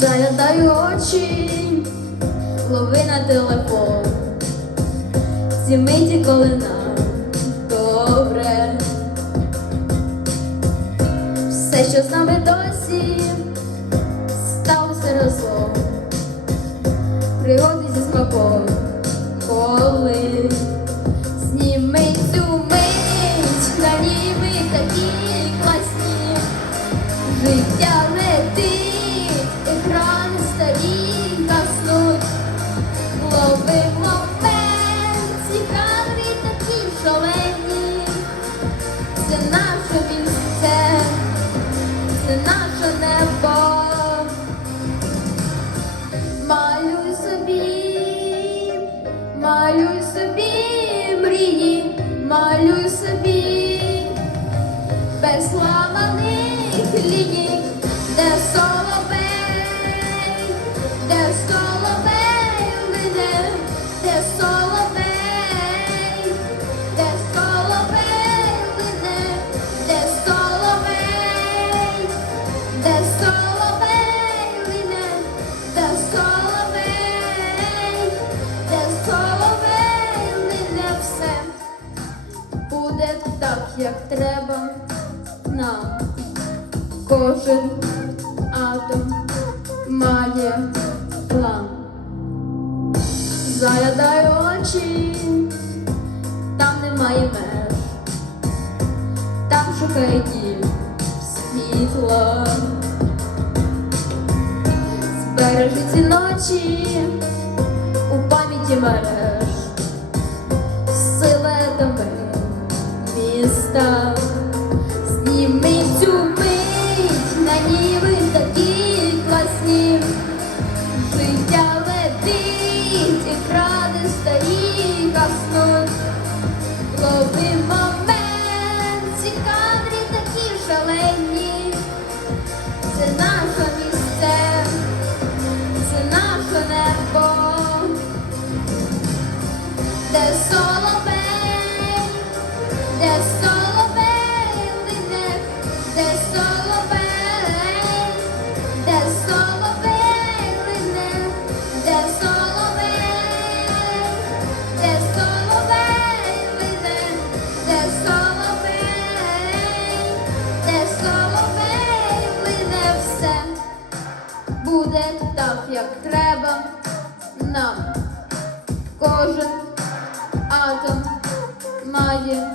заглядай очі, лови на телефон, всі миті коли нам добре, все, що з нами досі, сталося разом, пригоди зі смаком коли. Малюй собі, малюй собі мрії, малюй як треба нам. Кожен атом має план. Заглядай очі, там немає меж, там шукає дім світла. Збережи ці ночі у пам'яті мереж міста. Зніми цю мить, на ніви, такі класні. Життя летить, і старі буде так, як треба нам. Кожен атом має